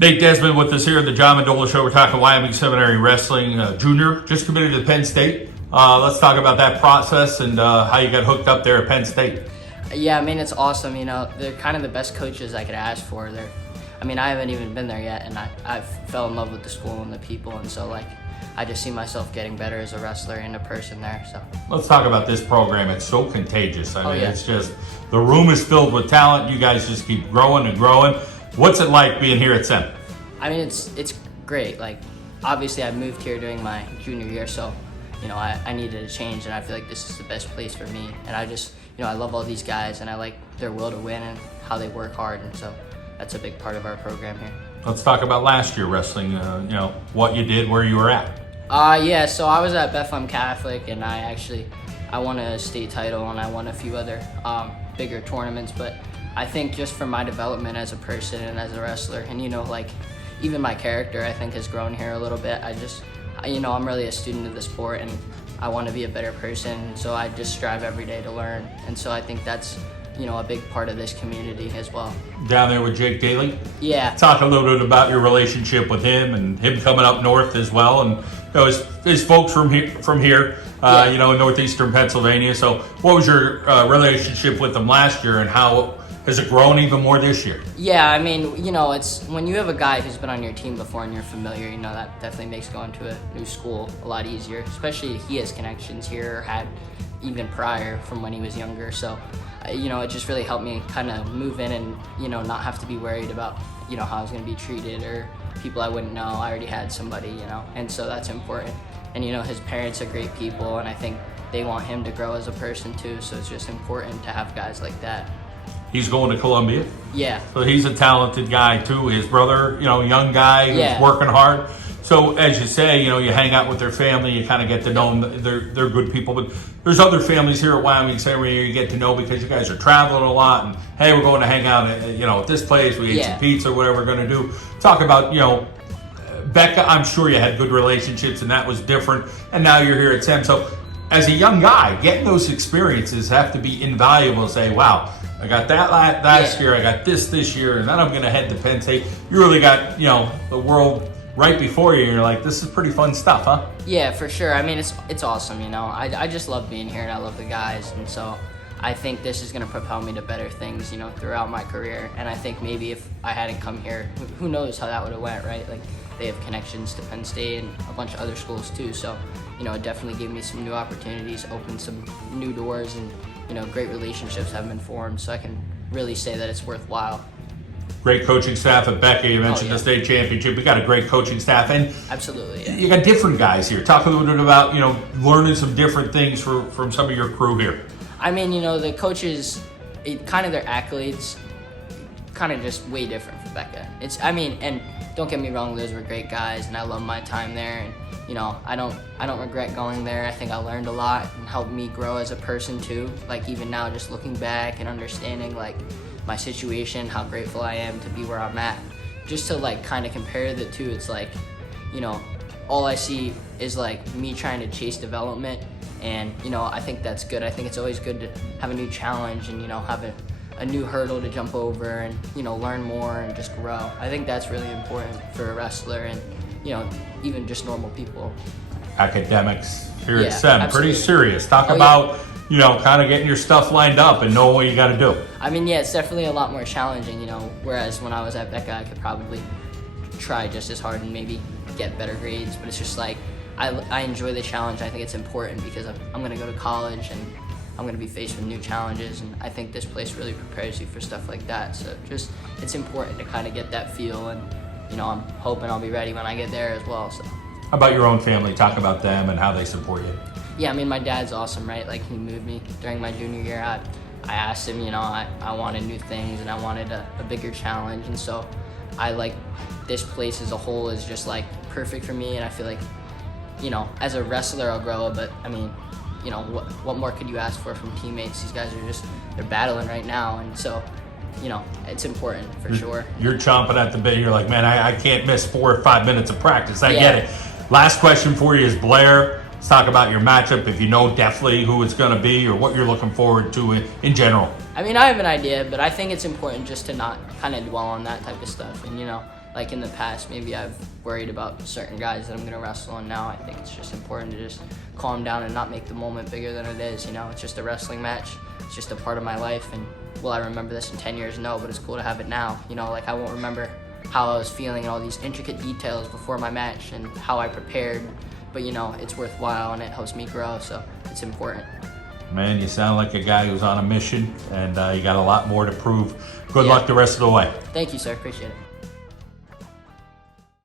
Nate Desmond with us here at the John Mendola Show. We're talking Wyoming Seminary Wrestling Junior, just committed to Penn State. Let's talk about that process and how you got hooked up there at Penn State. Yeah, I mean, it's awesome. You know, they're kind of the best coaches I could ask for. I haven't even been there yet, and I fell in love with the school and the people, and so, I just see myself getting better as a wrestler and a person there, so. Let's talk about this program. It's so contagious. I mean, yeah. It's just, the room is filled with talent. You guys just keep growing and growing. What's it like being here at Sem? I mean, it's great. Obviously, I moved here during my junior year, so, I needed a change, and I feel like this is the best place for me. And I just, I love all these guys, and I like their will to win and how they work hard, and so that's a big part of our program here. Let's talk about last year wrestling, what you did, where you were at. Yeah, so I was at Bethlehem Catholic, and I won a state title, and I won a few other bigger tournaments, but I think just for my development as a person and as a wrestler, and even my character, I think, has grown here a little bit. I'm really a student of the sport, and I want to be a better person, so I just strive every day to learn, and so I think that's a big part of this community as well. Down there with Jake Daly? Yeah. Talk a little bit about your relationship with him and him coming up north as well, and his folks from here, in northeastern Pennsylvania. So what was your relationship with them last year, and how has it grown even more this year? Yeah, I mean, it's when you have a guy who's been on your team before and you're familiar, that definitely makes going to a new school a lot easier, especially if he has connections here or had even prior from when he was younger. So, it just really helped me kind of move in and, not have to be worried about, how I was going to be treated or people I wouldn't know. I already had somebody, and so that's important. And, his parents are great people, and I think they want him to grow as a person too, so it's just important to have guys like that. He's going to Columbia. Yeah. So he's a talented guy too. His brother, young guy who's working hard. So as you say, you hang out with their family, you kind of get to know them. They're good people. But there's other families here at Wyoming Seminary you get to know because you guys are traveling a lot. And hey, we're going to hang out at this place. We ate some pizza, whatever we're going to do. Talk about Becca. I'm sure you had good relationships, and that was different. And now you're here at Sem. So as a young guy, getting those experiences have to be invaluable. To say, wow, I got that last year. I got this year, and then I'm going to head to Penn State. You really got the world right before you, and you're like, this is pretty fun stuff, huh? Yeah, for sure. I mean, it's awesome, I just love being here, and I love the guys, and so I think this is going to propel me to better things, throughout my career. And I think maybe if I hadn't come here, who knows how that would have went, right? They have connections to Penn State and a bunch of other schools too, so it definitely gave me some new opportunities, opened some new doors, and great relationships have been formed, so I can really say that it's worthwhile. Great coaching staff at Becca. You mentioned the state championship. We got a great coaching staff, and absolutely, yeah. You got different guys here. Talk a little bit about learning some different things from some of your crew here. I mean, the coaches, kind of their accolades, kind of just way different for Becca. And don't get me wrong, those were great guys, and I love my time there, and I don't regret going there. I think I learned a lot and helped me grow as a person too. Even now, just looking back and understanding my situation, how grateful I am to be where I'm at. Just to kind of compare the two, it's all I see is me trying to chase development, and I think that's good. I think it's always good to have a new challenge and have a new hurdle to jump over and learn more and just grow. I think that's really important for a wrestler and even just normal people. Academics here at Sem, absolutely. Pretty serious. Talk about kind of getting your stuff lined up and knowing what you got to do. I mean, yeah, it's definitely a lot more challenging, whereas when I was at Becca, I could probably try just as hard and maybe get better grades, but it's just I enjoy the challenge. I think it's important because I'm going to go to college and I'm going to be faced with new challenges, and I think this place really prepares you for stuff like that. So it's important to kind of get that feel, and I'm hoping I'll be ready when I get there as well. So. How about your own family? Talk about them and how they support you. Yeah, I mean, my dad's awesome, right? He moved me during my junior year. I asked him, I wanted new things and I wanted a bigger challenge, and so I this place as a whole is just perfect for me, and I feel as a wrestler I'll grow, but I mean, what more could you ask for from teammates? These guys are they're battling right now, and so it's important for sure. You're chomping at the bit. You're like, man, I can't miss 4 or 5 minutes of practice. I get it. Last question for you is Blair. Let's talk about your matchup, if you know definitely who it's going to be or what you're looking forward to in general. I mean, I have an idea, but I think it's important just to not kind of dwell on that type of stuff. And, like in the past, maybe I've worried about certain guys that I'm gonna wrestle, and now I think it's just important to just calm down and not make the moment bigger than it is. You know, it's just a wrestling match. It's just a part of my life, and will I remember this in 10 years? No, but it's cool to have it now. You know, like I won't remember how I was feeling and all these intricate details before my match and how I prepared, but you know, it's worthwhile and it helps me grow, so it's important. Man, you sound like a guy who's on a mission, and you got a lot more to prove. Good luck the rest of the way. Thank you, sir. Appreciate it.